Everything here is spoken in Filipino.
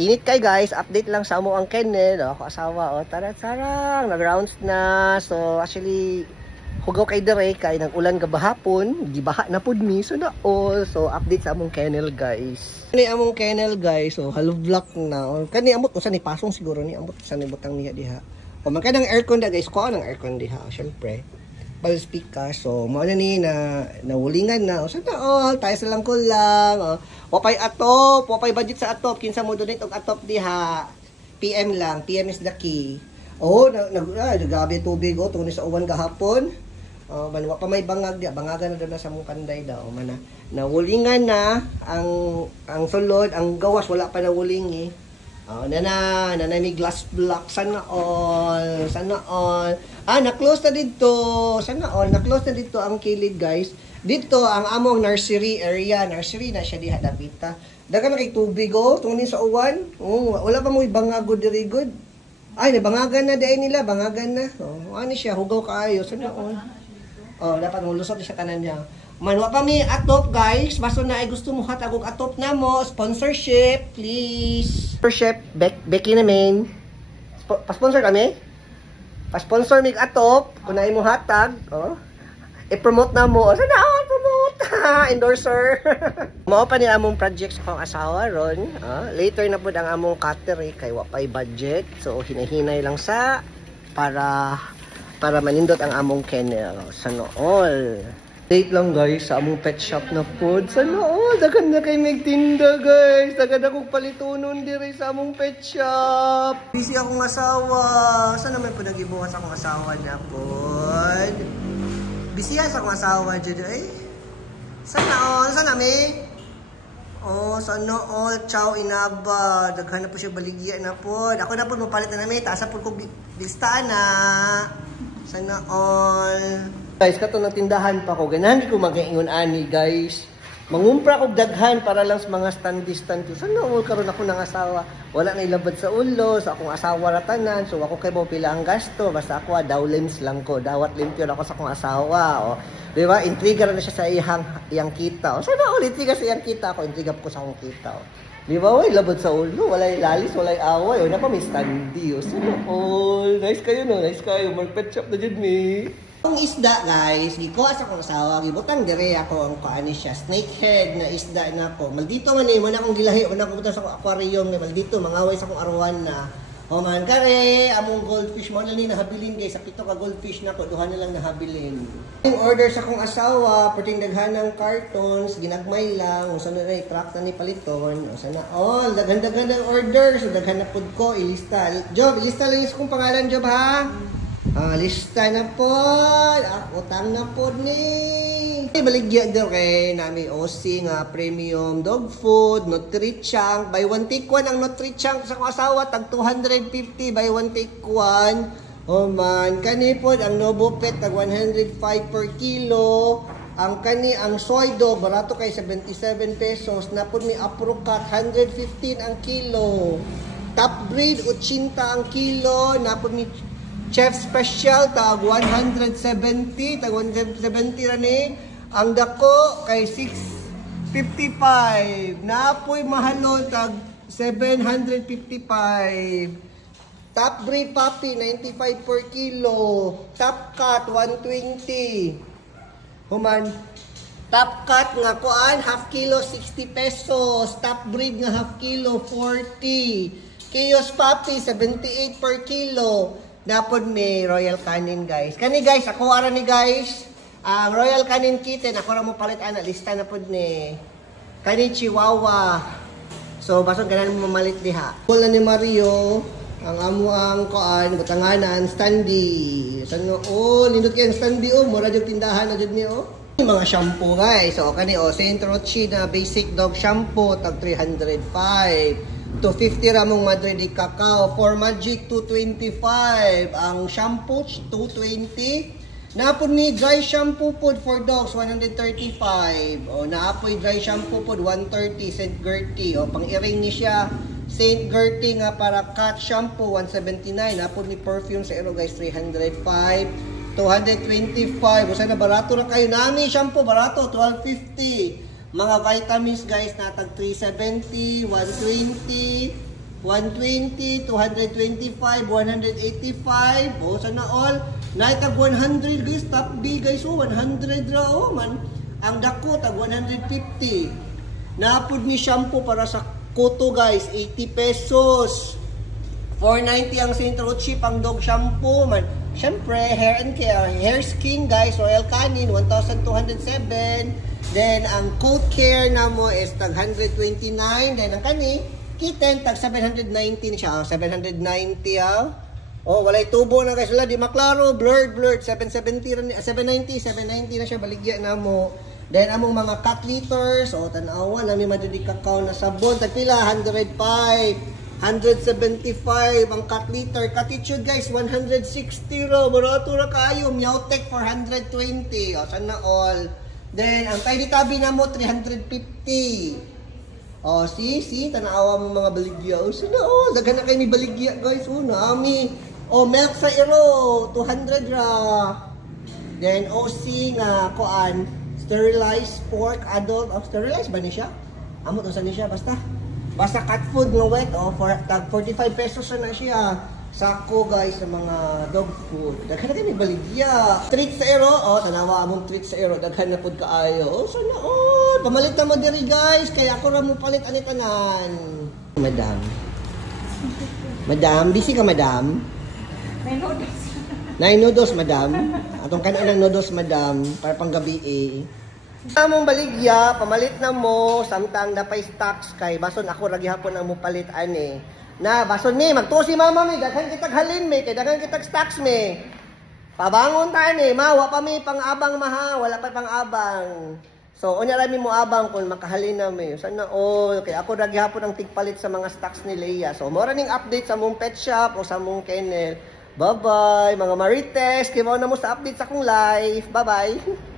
Init kay guys, update lang sa amo ang kennel. Ako asawa, tarang, nag-rounds na. So actually, hugaw kay dire kay nag-ulan gabahapon, gibaha na pud mi so na all. So update sa among kennel guys. Kani among kennel guys, so half block na. Kani amot usa ni pasong siguro ni amot usa ni butang niya diha. O man kanang aircon da guys, ko ang aircon diha, syempre. Bal speaker, so mo na ni na nawulingan na. O sa na all, tayo sa lang ko lang. Wapay atop, wapay budget sa atop, kinsa mo donate og atop diha. PM lang, PM is the key. Nagabi tubig tungod sa uwan gahapon. Manwa pa may bangag dia, bangagan na daw sa mong kanday daw man nawulingan na ang sulod, ang gawas wala pa nawulingi. Na may glass block sana all. Na-close na dito. Sana all, na-close na dito ang kilid guys. Dito ang among nursery area, nursery na siya diha dapita. Dagan na kay tubig tungod sa uwan. Wala pa mo bangagod diri good. Ay, nabangagan na dahil nila, bangagan na. Ano siya, hugaw kaayo. Sana all. Dapat mulusot siya tanan niya. Manwa pa mi atop guys. Baso na ay gusto mo hatagog atop na mo. Sponsorship, please. Sponsorship, Becky na main. Pa-sponsor kami? Pa-sponsor mig atop. Kung na mo hatag. I-promote na mo. Sana all promote. Endorser. Mao pa ni among project sa akong asawa ron. Later na pud ang among cutter kay wapay budget. So hinahinay lang sa para manindot ang among kennel. Sana all. Date lang guys sa among pet shop na pod. Sana all. Daghan na kay magtinda guys. Daghan akong palitunon diri sa among pet shop. Busy akong asawa. Sana may po nagibukas akong asawa na pod. Busy sa akong asawa dyan eh. Sana all. Sana may. Sana all. Ciao inaba. Daghan na po siya baligya na pod. Ako na po mapalit na may. Taasa po ko listaan na. Sana all. Guys, kato ng tindahan pa ko. Ganahan ko mag-ingon ani guys. Mangumpra ko daghan para lang sa mga stand-stand. Sana all karon ako ng asawa. Wala na ilabad sa ulo. Sa akong asawa ratanan. So ako kay mo pila ang gasto. Basta ako dawlims lang ko. Dawat limpyo ako sa akong asawa. Diba? Intriga na siya sa iyang kita. Sana all intriga sa iyang kita. Ako intriga ko sa akong kita. Diba? Labad sa ulo. Walay lalis, walay away. Na pa may standi. Sana all. Nice kayo no. Nice kayo. Mag-pet shop na dyan me. Ang isda guys, gikuha sa akong asawa, gibutang dire ako ang kaani siya, snakehead na isda na ko. Maldito man mo na akong gilahi, wala ko butang sa aquarium ni maldito, mangaway sa akong arwan na. Man kare, among goldfish mo na ni nahabilin guys, sa 7 ka goldfish na ko, 2 na lang nahabilin. Yung order sa akong asawa, perting daghan ng cartons, ginagmay lang, kung saan na i-track na ni paliton, sana all, daghan-daghan ng order, so daghan na pud ko, ilista. Job, ilista lang yung kong pangalan, Job ha? Lista na po. Utang na po ni. Baligya daw kay nami OC nga premium dog food, Nutri-Chunk. Buy one take one ang Nutri-Chunk sa akong asawa. Tag 250 buy one take one. Man, kani po ang Novopet tag 105 per kilo. Ang soy dog barato kay 77 pesos. Napod mi apricot 115 ang kilo. Top grade 80 ang kilo. Napod mi Chef Special tag 170 rani. Ang dako kay 655. Naapoy mahalon tag 755. Top breed puppy 95 per kilo. Top cut 120. Human top cut nga kuan half kilo 60 pesos. Top breed nga half kilo 40. Kios puppy 78 per kilo. Napod may Royal Canin guys. Kani guys, ako ara ni guys. Ang Royal Canin kitten, ako ra mo palit ana lista na pod ni. Kani Chihuahua. So baso ganan mo mamalit diha. Cool na ni Mario. Ang amo ang kuan butanganan standy. Sano nindot kay standy mura jud tindahan na jud ni Mga shampoo guys. So kani Saint Rochi na basic dog shampoo tag 305. 250 ramong Madre de Cacao. For Magic 225. Ang shampoo 220. Naapod ni dry shampoo pod for dogs 135. Naapoy dry shampoo pod 130 St. Gertie. Pang-iring ni siya St. Gertie nga para cat shampoo 179. Naapod ni perfume sa ero guys 305. 225. Usa na barato na kayo nami shampoo barato 1250. Mga vitamins guys natag 370, 120, 120, 225, 185. Oh, sana all. Naitag 100 guys, top B guys. Oh, 100 ra oh man. Ang dako tag 150. Napud ni shampoo para sa kuto guys, 80 pesos. 490 ang Centro Chip ang dog shampoo man. Syempre, hair and care, hair skin guys, Royal Canin 1,207. Then ang coat care na mo is tag 129. Then ang kani kitten tag 719 siya. 790 ah. Oh, walay tubo na guys. Wala di maklaro, blurred 770 790 na siya baligya na mo. Then among mga cat litters, oh tan-awa na may madudi kakao na sabon tag pila 105, 175 ang cat litter. Catitude guys 160 ro. Barato ra kaayo. Meowtech 420. Oh, sana all. Then ang tidy tabi na mo 350. Oh, see, tanawa mo mga baligya. Oh, sana all. Daghan na kayo ni baligya guys. Oh, naami. Oh, milk sa iro 200 ra. Then OC nga kuan sterilized pork adult. Oh, sterilized ba ni siya? Amo to sa ni siya basta cat food nga wet oh for tag 45 pesos na siya. Sako guys sa mga dog food. Daghan na kay baligya. Treat sa ero oh tanawa among treat sa ero daghan na pud kaayo. Oh sana oh pamalit na mo diri guys kay ako ra mo palit ani tanan. Madam, busy ka madam? May noodles. Nay noodles madam. Atong kanang noodles madam para panggabi eh. Among baligya, pamalit na mo, samtang napay stocks kay bason ako ra gihapon ang mupalit ani. Na bason mi, magtuo si mama mi, daghan kitag halin mi, kay daghan kitag stocks mi. Pabangon ta ni, mawa pa mi pang-abang maha, wala pa pang-abang. So unya ra mi mo abang kung makahalin na mi. Sana all, kay ako ra gihapon ang tigpalit sa mga stocks ni Leia. So mo ra ning update sa mong pet shop o sa mong kennel. Bye-bye mga Marites, kay mo na mo sa update sa akong live. Bye-bye.